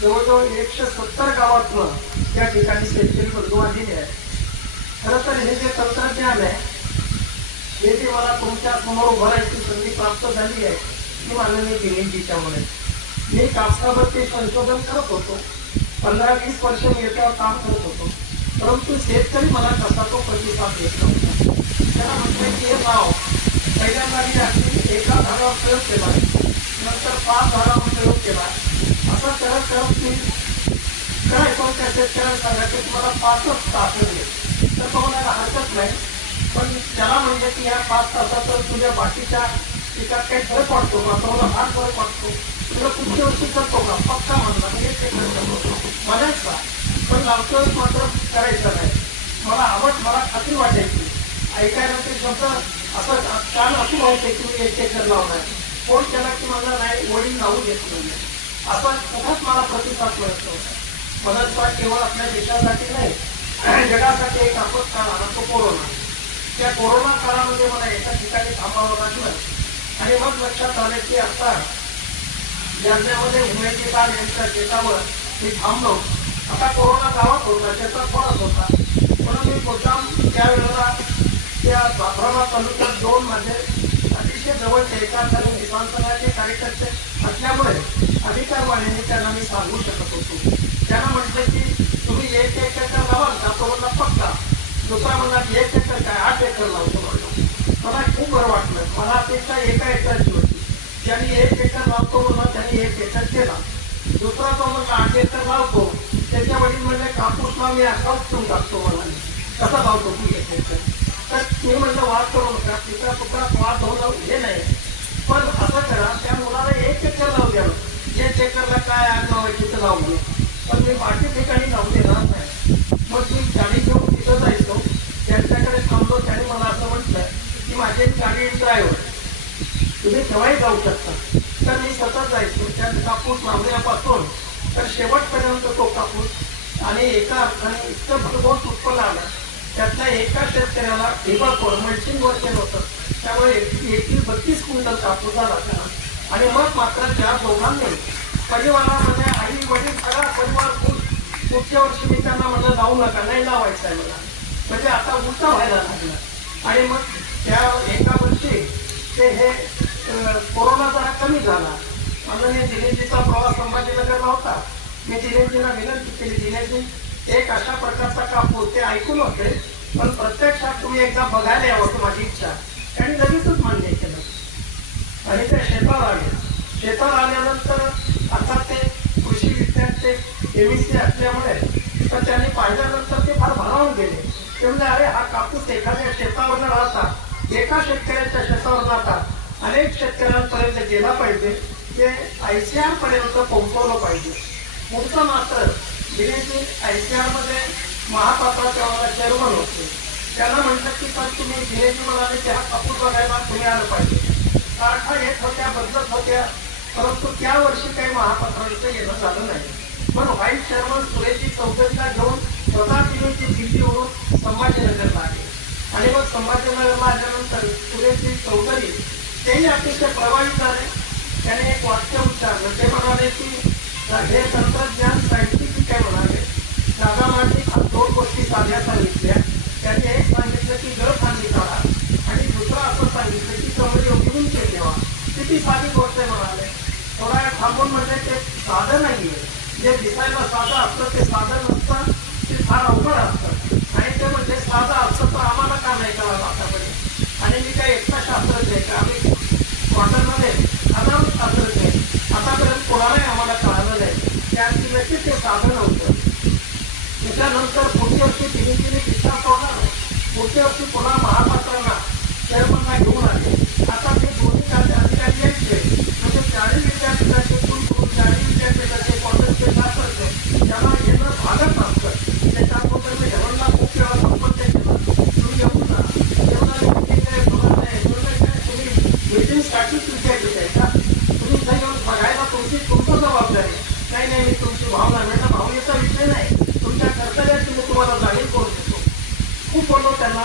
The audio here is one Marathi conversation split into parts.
जवळजवळ एकशे सत्तर गावातनं या ठिकाणी शेतकरी बंधू आलेले आहे खरं तर हे जे तंत्रज्ञान आहे हे जे मला तुमच्यासमोर उभारायची संधी प्राप्त झाली आहे ती माननीय दिनेशजीच्यामुळे मी कापसावरती संशोधन करत होतो. पंधरा वीस वर्ष मी याच्यावर काम करत होतो. परंतु शेतकरी मला कसा तो प्रतिसाद देत नव्हता. त्याला म्हटलं की हे नाव पहिल्यांदा मी अगदी एका झाडावर प्रयोग केला नंतर पाच झाडावर प्रयोग केला असं करत करत मी करायचो त्या शेतकऱ्यांना सांगायचं तुम्हाला पाचच तास मिळेल तर तो म्हणायला हरकत नाही पण त्याला म्हणजे की या पाच तासात तुझ्या बाकीच्या पिकात काही फरक पडतो का तो मला फार फरक पडतो तुला पुढच्या वर्षी करतो का पक्का म्हणला म्हणजे ते करतो का पण लावतोय मात्र करायचं नाही मला आवड मला खात्री वाटायची ऐकायला ते शब्द असं कान असं व्हायचं की मी एक एकर लावणार कोण केला की मला नाही वडील लावू देत नाही असा कुठंच मला प्रतिसाद मिळतो. नव्हता केवळ आपल्या देशासाठी नाही जगासाठी एक आपत्काळ आला तो कोरोना. त्या कोरोना काळामध्ये मला एका ठिकाणी थांबावं लागलं. आणि मग लक्षात आलं की आता जालन्यामध्ये उमेदची काळ यांच्या शेतावर मी थांबलो. आता कोरोना गावात होता शेतात पडत होता. म्हणून मी मुद्दाम त्यावेळेला त्या जाफराबाद तालुक्यात दोन माझे त्यांच्या जवळ एका आणि किसान कार्यकर्ते असल्यामुळे अधिकारवाण्यांनी त्यांना मी सांगू शकत होतो. त्यांना म्हटलं की तुम्ही एक एकर लावाल का तो म्हणला पक्का दुसरा म्हणला की एक एकर काय? आठ एकर लावतो म्हणलं. मला खूप बरं वाटलं. मला अपेक्षा एका एकरची होती. ज्यांनी एक एकर लावतो म्हणला त्यांनी एक एकर केला. दुसरा तो म्हणला आठ एकर लावतो त्याच्या वडील म्हणजे कापूसला मी असा ठेवून टाकतो मला कसा लावतो तू एक एकर? तर मी म्हणलं वाद करू नका तिचा तुका वाद होणं हे नाही. पण असं करा त्या मुलाला एक चक्कर लावू द्या. जे चक्करला काय आग लावायची तर लावून दे पण मी बाकी ठिकाणी लावून देणार नाही. मग मी गाडी घेऊन तिथं जायचो. त्यांच्याकडे थांबलो त्याने मला असं म्हटलं की माझी गाडी ड्रायव्हर तुम्ही केव्हाही जाऊ शकता. तर मी सतत जायचो. त्या कापूस लावण्यापासून तर शेवटपर्यंत तो कापूस आणि एका अर्थाने इतकं भरघोस उत्पन्न आला. त्यातल्या एका शेतकऱ्याला ठिबकवर मल्चिंगवर केलं होतं. त्यामुळे एकवीस बत्तीस क्विंटल कापूस झाला त्याला आणि मग मात्र त्या दोघांनी परिवारामध्ये आई वडील सगळा परिवार खूप पुढच्या वर्षी मी त्यांना म्हणलं जाऊ नका नाही लावायचं आहे मला. म्हणजे आता उलटा व्हायला लागला. आणि मग त्या एका वर्षी ते हे कोरोना जरा कमी झाला. माननीय दिनेशजीचा प्रवास संभाजीनगरला होता. मी दिनेशजीला विनंती केली दिनेशजी एक अशा प्रकारचा कापूस ते ऐकून होते पण प्रत्यक्षात तुम्ही एकदा बघायला यावं माझी इच्छा आणि लगेचच मान्य केलं आणि त्या शेतात आले. शेतात आल्यानंतर आता ते कृषी विद्यार्थी एम सी असल्यामुळे तर त्यांनी पाहिल्यानंतर ते फार भरावून गेले. ते म्हणजे अरे हा कापूस एखाद्या शेतावर न राहता. एका शेतकऱ्याच्या शेतावर राहता अनेक शेतकऱ्यांपर्यंत गेला पाहिजे. ते आय सी आरपर्यंत पोहोचवलं पाहिजे. पुढचं मात्र आय सी आरमध्ये महापात्राच्या मला चेअरमन होते त्यांना म्हटलं की सर तुम्ही धीरेजी म्हणाले की हा कापूस बघायला तुम्ही आलं पाहिजे. तारखा येत होत्या बदलत होत्या. परंतु त्या वर्षी काही महापात्रांचं येणं झालं नाही. पण व्हाईट चेअरमन सुरेशजी चौधरीला घेऊन स्वतः तिने ती दिल्लीवरून संभाजीनगरला आले. आणि मग संभाजीनगरला आल्यानंतर सुरेशजी चौधरी तेही अतिशय प्रभावित झाले. त्याने एक वाक्य उच्चारलं. ते म्हणाले की हे तंत्रज्ञान सायंटिफिक आहे म्हणाले. दादा मांडी दोन गोष्टी साध्या सांगितल्या. त्याने एक सांगितलं की घर खाली काढा. आणि दुसरं असं सांगितलं की समोर उघडून ते ठेवा. किती साधी गोष्ट आहे म्हणाले. थोडा वेळ थांबून म्हणजे ते साधं नाहीये. जे दिसायला साधं असतं ते साधं नसतं ते फार अवघड असतं. आणि ते म्हणजे साधं असतं तर आम्हाला का नाही करावं आतापर्यंत? आणि मी काही एकटा शास्त्रज्ञ आहे का आम्ही कॉटनमध्ये अनाम शास्त्रज्ञ आहे आतापर्यंत कोणालाही आम्हाला कळालं नाही. त्या व्यक्ती ते साधं नव्हतं. त्याच्यानंतर पुढच्या वर्षी तिने तिने किस्सा सोडणार पुढच्या वर्षी पुन्हा महापात्रांना चेअरमनला घेऊन आले. आता ते दोन्ही कार्य अधिकारी यायचे म्हणजे चाळीस विद्यापीठाचे एकूण करून चाळीस विद्यापीठाचे कॉलेजचे शास्त्रज्ञ त्याला येणं भागच असतं त्याच्या अगोदर मी हेमंतला खूप वेळा संपर्क केला तुम्ही येऊ ना जेवणाला meeting आहे, बोलत नाही, बोलत नाही, तुम्ही मीटिंगसाठीच विद्यापीठ आहे का तुम्ही इथं येऊन बघायला तुमची तुमचं जबाबदारी नाही नाही मी तुमची भावना म्हटलं भावनेचा विषय नाही तुमच्या कर्तव्याची मी तुम्हाला जाणीव करून देतो खूप बोललो त्यांना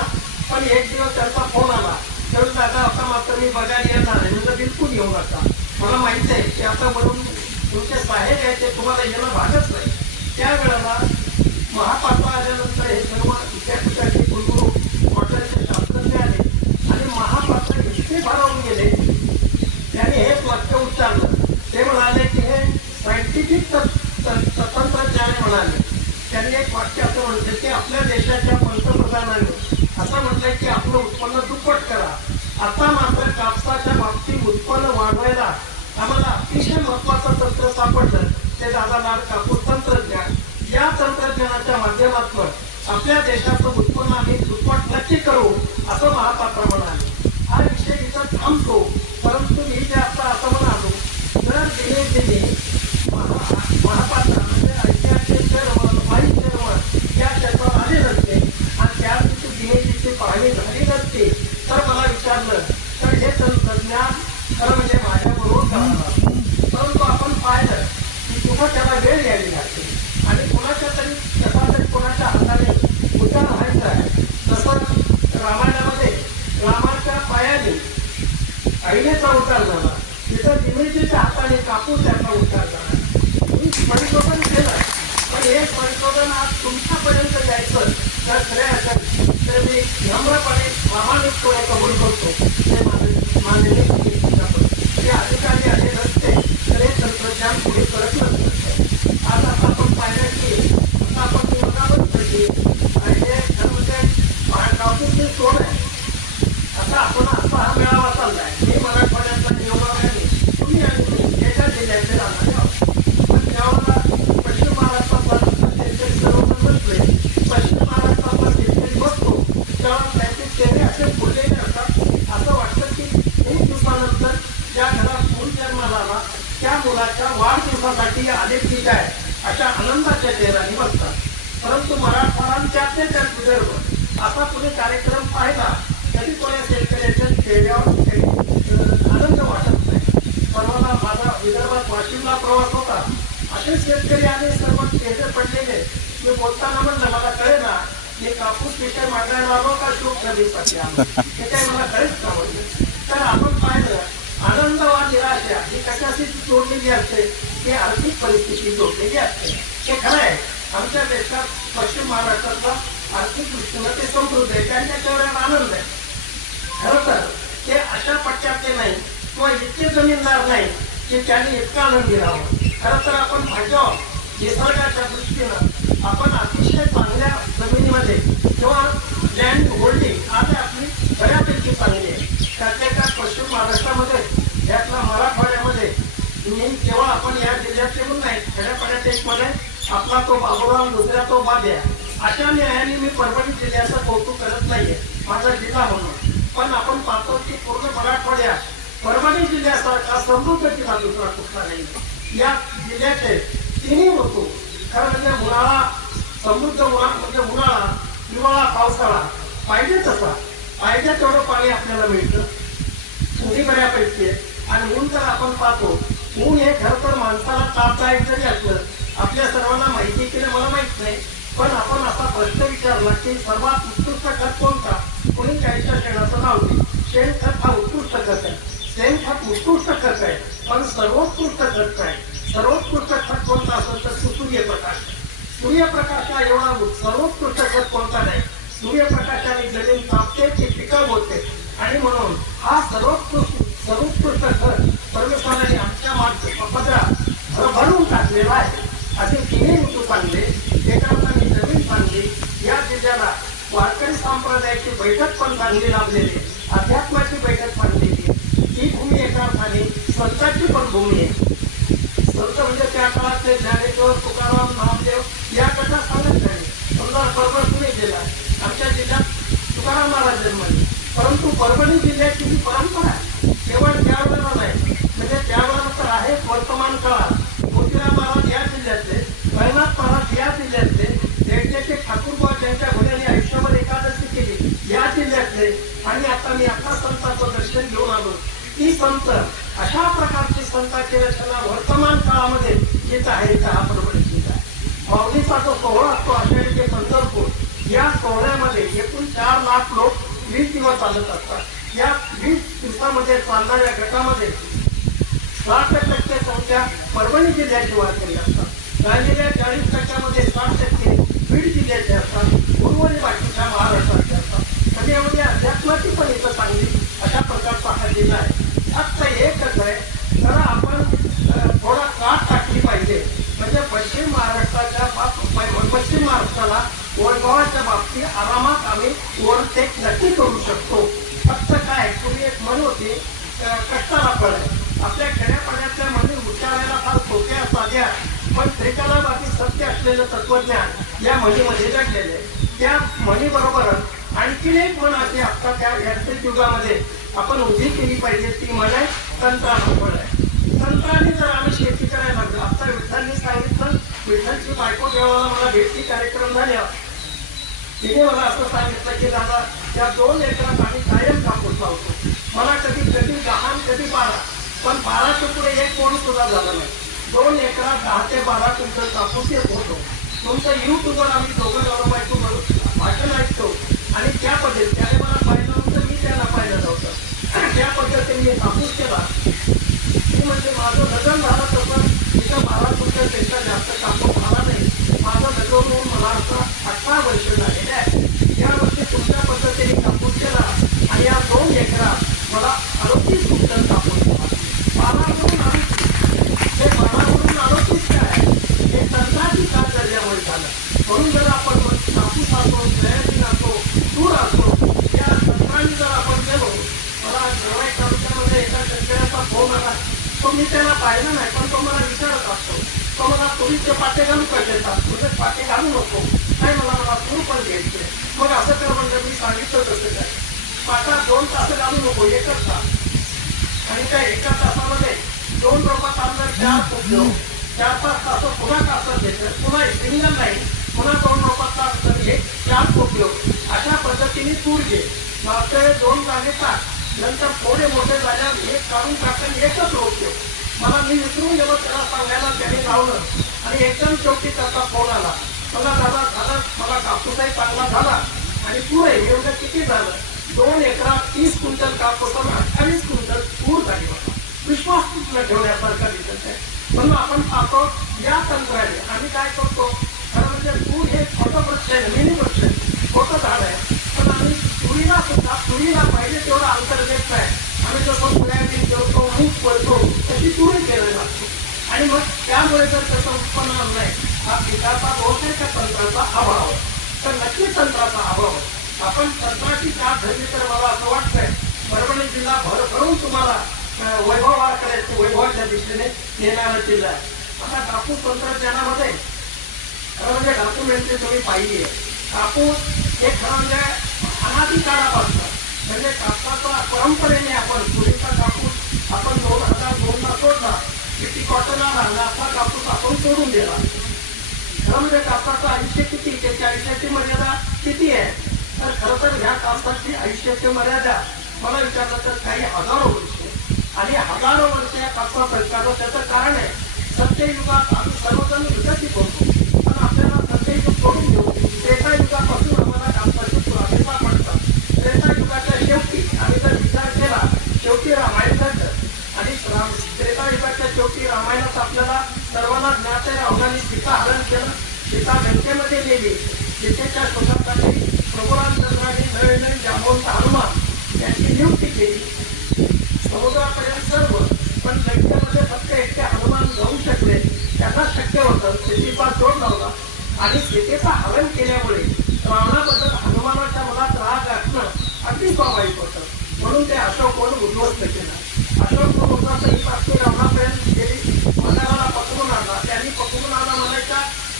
पण एक दिवस त्यांचा फोन आला तर दादा आता मात्र मी बघायला येणार आहे म्हणजे बिलकुल येऊ नका मला माहिती आहे की आता म्हणून तुमचे आहे ते तुम्हाला यायला भागच नाही. त्यावेळेला महापात्र आल्यानंतर हे सर्व विद्यापीठाचे कुलगुरू हॉटेलचे शास्त्रज्ञ आले आणि महापात्र इतके भारावून गेले. त्यांनी हेच वाक्य उच्चारलं. ते म्हणाले की हे सायंटिफिक तंत्रज्ञान म्हणाले. त्यांनी एक वाक्य असं म्हटलं की आपल्या देशाच्या पंतप्रधानांनी असं म्हटलंय की आपलं उत्पन्न दुप्पट करा. आता मात्र कापसाच्या बाबतीत उत्पन्न वाढवायला आम्हाला अतिशय महत्वाचं तंत्र सापडलं ते दादा दादानाथ कापूर तंत्रज्ञान. या तंत्रज्ञानाच्या माध्यमातून आपल्या देशाचं उत्पन्न आम्ही दुप्पट नक्की करू असं महापात्र म्हणाले. हा विषय इथं थांबतो परंतु मी जे आता असं म्हणालो जर दिने दिने महापात्र म्हणजे ऐतिहासिक चेअरमन वाईस चेअरमन या क्षेत्रात आले नसते आणि त्या दिवशी दिनेची पाहणी झाली नसते तर मला विचारलं तर हे तंत्रज्ञान खरं म्हणजे माझ्याबरोबर करणार परंतु आपण पाहिलं की त्याला वेळ यायला लागते. आणि कोणाच्या तरी कसा तरी कोणाच्या हाताने उद्या राहायचं आहे. तसंच रामायणामध्ये रामाच्या पायाने आईनेचा उद्धार झाला. तिथं दिमेजीच्या हाताने कापूस त्याचा उद्धार झाला. मी परिशोधन केलं. पण हे परिशोधन आज तुमच्यापर्यंत यायचं. तर खऱ्या असेल तर मी नम्रपणे प्रामाणिकपणे कबूल करतो ते माझे माननीय ते अधिकारी आले नसते तर हे तंत्रज्ञान पुढे करत नसतं आज आता आपण पाहिलं की आता आपण निवडा बघितली आणि हे खरं म्हणजे कापूसचे सोड आहे आता आपण असा हा मेळावा चाललाय मी मराठवाड्यातला निवडा आहे तुम्ही आणि मी एका जिल्ह्याचे राहणार आहोत पण त्यावेळेला पश्चिम महाराष्ट्रातला शेतकरी सर्वजण बसले पश्चिम महाराष्ट्रातला शेतकरी बसतो तेव्हा त्यांचे चेहरे असे फुललेले असतात असं वाटतं की खूप दिवसानंतर ज्या घरात मूल जन्माला आला त्या मुलाच्या वाढदिवसासाठी आले ठीक आहे अशा आनंदाच्या चेहऱ्याने बसतात परंतु मराठवाड्यांच्यातले त्यात विदर्भ असा कुणी कार्यक्रम पाहिला तरी कोण्या शेतकऱ्याच्या चेहऱ्यावर आनंद वाटत नाही. परवाला माझा विदर्भात वाशिमला प्रवास होता. असे शेतकरी आणि सर्व चेहरे पडलेले. मी बोलताना म्हणलं मला कळे ना मी कापूस विषय मांडायला आलो का? शोक खरेदीसाठी आलो हे काही मला कळेच म्हणजे तर आपण पाहिलं आनंद वा कशाशी जोडलेली असते? ते आर्थिक परिस्थिती जोडलेली असते. हे खरं आहे. आमच्या देशात पश्चिम महाराष्ट्रातला आर्थिक दृष्टीनं ते समृद्ध आहे. त्यांच्या चेहऱ्यात आनंद आहे. खरं तर ते अशा पट्ट्यातले नाही किंवा इतके जमीनदार नाही की त्यांनी इतका आनंद राहावं. खरं तर आपण भाग्य निसर्गाच्या दृष्टीनं आपण अतिशय चांगल्या जमिनीमध्ये किंवा लँड होल्डिंग आज आपली बऱ्यापैकी चांगली आहे. त्यातल्या त्या पश्चिम महाराष्ट्रामध्ये यातला मराठवाड्यामध्ये मी केवळ आपण या जिल्ह्यात येऊन नाही खेड्यापाड्यात एक मध्ये आपला तो बाबुराव दुसऱ्या तो बाब्या अशा न्यायाने मी परभणी जिल्ह्याचं कौतुक करत नाहीये. माझा जिल्हा म्हणून. पण आपण पाहतो की पूर्ण मराठवाड्यात परभणी जिल्ह्यासारखा समृद्ध जिल्हा दुसरा कुठला नाही. या जिल्ह्याचे तिन्ही ऋतू खरं म्हणजे उन्हाळा समृद्ध उन्हा म्हणजे उन्हाळा हिवाळा पावसाळा पाहिजे तसा. पाहिजे तेवढं पाणी आपल्याला मिळतं. थोडी बऱ्यापैकी आहे. आणि ऊन जर आपण पाहतो ऊन हे खरं तर माणसाला तापदायक जरी असलं आपल्या सर्वांना माहिती केलं मला माहीत नाही. पण आपण असा प्रश्न विचारला की सर्वात उत्कृष्ट खत कोणता? कोणी काहीच्या शेणाचं नाव दे शेणखत हा उत्कृष्ट खत आहे. शेणखत उत्कृष्ट खत आहे. पण सर्वोत्कृष्ट खत आहे सर्वोत्कृष्ट खत कोणता असेल तर सूर्यप्रकाश. सूर्यप्रकाश हा एवढा सर्वोत्कृष्ट खत कोणता नाही? सूर्यप्रकाशाने जमीन तापते ती पिकं होते आणि म्हणून हा सर्वोत्कृष्ट सर्वोत्कृष्ट खत परमेश्वराने आमच्या मागचे पदरात भरभरून टाकलेला आहे असे तिन्ही ऋतू चांगले एकांताने जमीन चांगली या जिल्ह्याला वारकरी संप्रदायाची बैठक पण चांगली लाभलेली अध्यात्माची बैठक चांगलेली ही भूमी एका अर्थाने संतांची पण भूमी आहे. संत म्हणजे त्या काळातले ज्ञानेश्वर तुकाराम नामदेव या कथा सांगत नाही. समजा परभणी पुणे जिल्हा आमच्या जिल्ह्यात तुकाराम महाराज जन्मले. परंतु परभणी जिल्ह्याची ही परंपरा आहे केवळ त्यावेळेला नाही म्हणजे त्यावेळेला तर आहेच वर्तमान काळात मोतीराम महाराज या जिल्ह्यातले रघुनाथ महाराज या जिल्ह्यातले त्यांच्याचे ठाकूरबा ज्यांच्या घोड्याने आयुष्यभर एकादशी केली या जिल्ह्यातले आणि आता मी आता संतांचं दर्शन घेऊन आलो. ती संत अशा प्रकारची संतांची रचना वर्तमान काळामध्ये येत आहे हा परभणी जिल्हा आहे. माऊलीचा जो सोहळा असतो आषाढी ते पंढरपूर या सोहळ्यामध्ये एकूण चार लाख लोक वीस दिवस चालत असतात. या वीस दिवसामध्ये चालणाऱ्या गटामध्ये साठ टक्के संख्या परभणी जिल्ह्याची वाढलेली असतात. राहिलेल्या चाळीस टक्क्यामध्ये साठ टक्के बीड जिल्ह्याचे असतात. उर्वरित बाकीच्या महाराष्ट्राचे असतात. म्हणजे यामध्ये अध्यात्माची पण इथं चांगली अशा प्रकार हा आहे. फक्त एकच आहे जरा आपण थोडा काट टाकली पाहिजे. म्हणजे पश्चिम महाराष्ट्राच्या बाब- पश्चिम महाराष्ट्राला वळगावाच्या बाबतीत आरामात आम्ही ओव्हरटेक नक्की करू शकतो. फक्त काय तुम्ही एक म्हण होती कष्टाला फळ आहे. आपल्या खेड्यापाड्यातल्या म्हणी उच्चारायला फार सोप्या साध्या पण त्रिकाला बाकी सत्य असलेलं तत्वज्ञान या म्हणीमध्ये जडलेले आहे. त्या म्हणीबरोबरच आणखीन एक म्हण अशी आता त्या यांत्रिक युगामध्ये आपण उभी केली पाहिजे ती म्हण आहे फळ आहे तंत्राने जर आम्ही शेती करायला लागलो आता विठ्ठलनी सांगितलं विठ्ठलची बायको देवाला मला भेटी कार्यक्रम झाल्या तिने मला असं सांगितलं की दादा त्या दोन एकरात आम्ही कायम कापूस लावतो. मला कधी कधी दहा कधी बारा. पण बारा पुढे एक कोण सुद्धा झाला नाही. दोन एकरात दहा ते बारा क्विंटल कापूस येत होतो. तुमचं युट्यूबवर आम्ही दोघं नवरा बायको म्हणून भाषण ऐकतो. आणि त्या पद्धतीने त्याने मला पाहिलं नव्हतं मी त्याला पाहिलं ज्या त्या पद्धतीने कापूस केला ती म्हणजे माझं लग्न झालं तसं तिथं बारा पेक्षा जास्त कापूस झाला नाही. माझं लग्न होऊन मला आता अठरा वर्ष झालेले आहे यावर्षी कोणत्या पद्धतीने कापूस केला आणि या दोन एकरात मला अडतीस क्विंटल कापूस झाला बारावरून अडतीस हे बारावरून अडतीस काय हे तंत्राची काळ झाल्यामुळे झालं म्हणून जर आपण मग कापूस असो सोयाबीन असो तूर असो या तंत्राने जर आपण गेलो मला जवळ तालुक्यामध्ये एका शेतकऱ्याचा फोन आला तो मी त्याला पाहिलं नाही पण तो मला विचारत असतो. तो मला तुरीचे पाटे घालू पाहिजे देतात तुझे पाटे घालू नको. नाही मला मला तू पण घ्यायचे मग असं तर म्हणजे मी सांगितलं तसं काय पाटा दोन तास घालू नको एकच तास आणि त्या एका तासामध्ये दोन रोपात आपलं चार चार पाच तास पुन्हा तासात घ्यायचं पुन्हा सिंगल नाही पुन्हा दोन रोपात तास तर घे चार उपयोग अशा पद्धतीने तूर घे. मागच्या दोन जागे टाक नंतर थोडे मोठे झाल्यावर एक काढून टाकून एकच रोप मला मी विसरून गेलो त्याला सांगायला त्याने लावलं. आणि एकदम शेवटी त्याचा फोन आला. मला दादा झालं. मला कापूसही चांगला झाला. आणि पुढे एवढं किती झालं? दोन एकरात तीस क्विंटल कापूस अठ्ठावीस क्विंटल पूर झाली मला विश्वास न ठेवण्यासारखा दिसत आहे. म्हणून आपण पाहतो या तंत्राने आम्ही काय करतो? खरं म्हणजे तू हे छोटं वृक्ष आहे मिनी वृक्ष आहे. छोटं झाड आहे. तुरीला सुद्धा तुरीला पाहिजे तेवढं अंतर देत नाही आम्ही जसं सोयाबीन ठेवतो मूग पडतो तशी तुरी केलं लागतो आणि मग त्यामुळे जर त्याचं उत्पन्न नाही हा पिकाचा दोष आहे. तंत्राचा अभाव तर नक्की तंत्राचा अभाव आपण तंत्राची साथ धरली तर मला असं वाटतंय परभणी जिल्हा भरभरून तुम्हाला वैभवाकडे वैभवाच्या दिशेने नेणारा जिल्हा आहे आता कापूस तंत्रज्ञानामध्ये खरं म्हणजे डॉक्युमेंटरी तुम्ही पाहिली आहे कापूस हे खरं म्हणजे अनादी काळापासून म्हणजे कापसाचा परंपरेने आपण पुढेचा कापूस आपण दोन हजार दोनला सोडला किती कॉटनला कापूस आपण सोडून दिला खरं म्हणजे कापसाचं आयुष्य किती त्याच्या आयुष्याची मर्यादा किती आहे तर खरं तर ह्या कापसाची आयुष्याची मर्यादा मला विचारलं तर काही हजारो वर्ष आणि हजारो वर्ष या कापसा सरकारलं त्याचं कारण आहे सत्ययुगात आम्ही सर्वजण विकसित होतो पण आपल्याला सत्ययुग सोडून देऊ युगापासून आम्हाला कापसाची पुरावे सापडतात त्रेतायुगाच्या शेवटी आम्ही जर विचार केला शेवटी रामायण घडलं आणि राम त्रेतायुगाच्या शेवटी रामायणात आपल्याला सर्वांना ज्ञात आहे रावणाने सीता हरण केलं सीता लंकेमध्ये गेली सीतेच्या शोधासाठी प्रभू रामचंद्राने नवीन जांबवंत हनुमान यांची नियुक्ती केली समुद्रापर्यंत सर्व पण लंकेमध्ये फक्त एकटे हनुमान जाऊ शकले त्यांना शक्य होतं सीतेचा शोध लावला आणि सीतेचा हरण केल्यामुळे रावणाबद्दल हनुमानाच्या मनात राग असणं अगदी स्वाभाविक होतं. म्हणून ते अशोक कोण उद्ध्वस्त केला. अशोक वरून उद्ध्वस्त ही बातमी रावणापर्यंत गेली. मदाराला पकडून आणला. त्यांनी पकडून आणला म्हणायच्या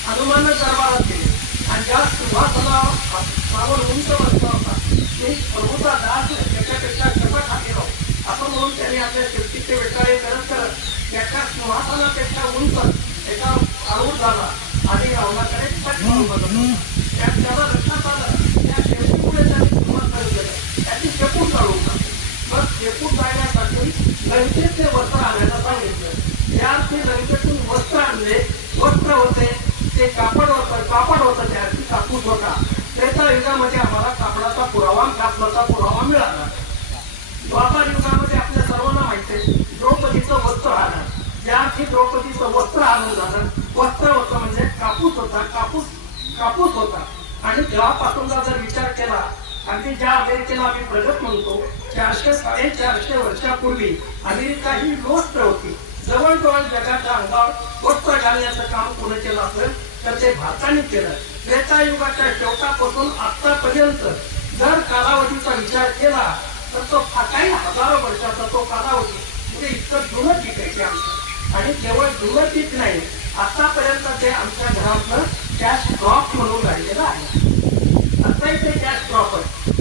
हनुमान दरबारात गेले. आणि ज्या सिंहासनावर सावर उंच बसला होता ते प्रभूचा दास त्याच्यापेक्षा कसा खाली राहू असं म्हणून त्यांनी आपल्या शेवटीचे वेटाळे करत करत त्याच्या सिंहासनापेक्षा उंच एका आरूढ झाला. आणि रावणाकडे पटकन बघत होता. त्या त्याला लक्षात आलं त्या शेपूटपुढे त्यांनी सिंहासन केलं त्याची शेपूट काढून टाकली. मग शेपूट जाण्यासाठी लंकेचे वस्त्र आणायला सांगितलं. या ते लंकेतून वस्त्र आणले. वस्त्र होते. ते कापड होतं. कापड होतं त्या कापूस होता. त्याच्या युगामध्ये आम्हाला कापडाचा पुरावा कापडाचा पुरावा मिळाला. द्वापार युगामध्ये आपल्या सर्वांना माहिती आहे द्रौपदीचं वस्त्र आणा त्या द्रौपदीचं वस्त्र आणून झालं. वस्त्र होतं म्हणजे कापूस होता. कापूस कापूस होता. आणि तेव्हापासूनचा जर विचार केला आणि ज्या अमेरिकेला आम्ही प्रगत म्हणतो चारशे साडेचारशे वर्षापूर्वी अमेरिका ही लोस्ट होती जवळजवळ जगाच्या अंगावर गोष्ट घालण्याचं काम कोणी केलं असेल तर ते भारताने केलं. त्रेतायुगाच्या शेवटापासून आतापर्यंत जर कालावधीचा विचार केला तर तो फाकाही हजारो वर्षाचा तो कालावधी. म्हणजे इतकं जुनं पीक आहे ते आमचं. आणि केवळ जुनं पीक नाही आतापर्यंत ते आमच्या घरातलं कॅश क्रॉप म्हणून राहिलेलं आहे. अत्यंत कॅश क्रॉप आहे.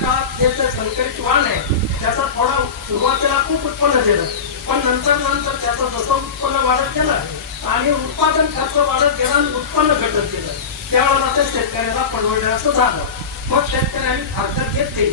काळात जे ते संकरित वाण आहे त्याचा थोडा सुरुवातीला खूप उत्पन्न दिलं पण नंतर नंतर त्याचं जसं उत्पन्न वाढत गेलं आणि उत्पादन खर्च वाढत गेला आणि उत्पन्न घटत गेलं. त्यावेळेला ते शेतकऱ्याला परवडण्याचं झालं. मग शेतकऱ्यांनी हरकत घेतली.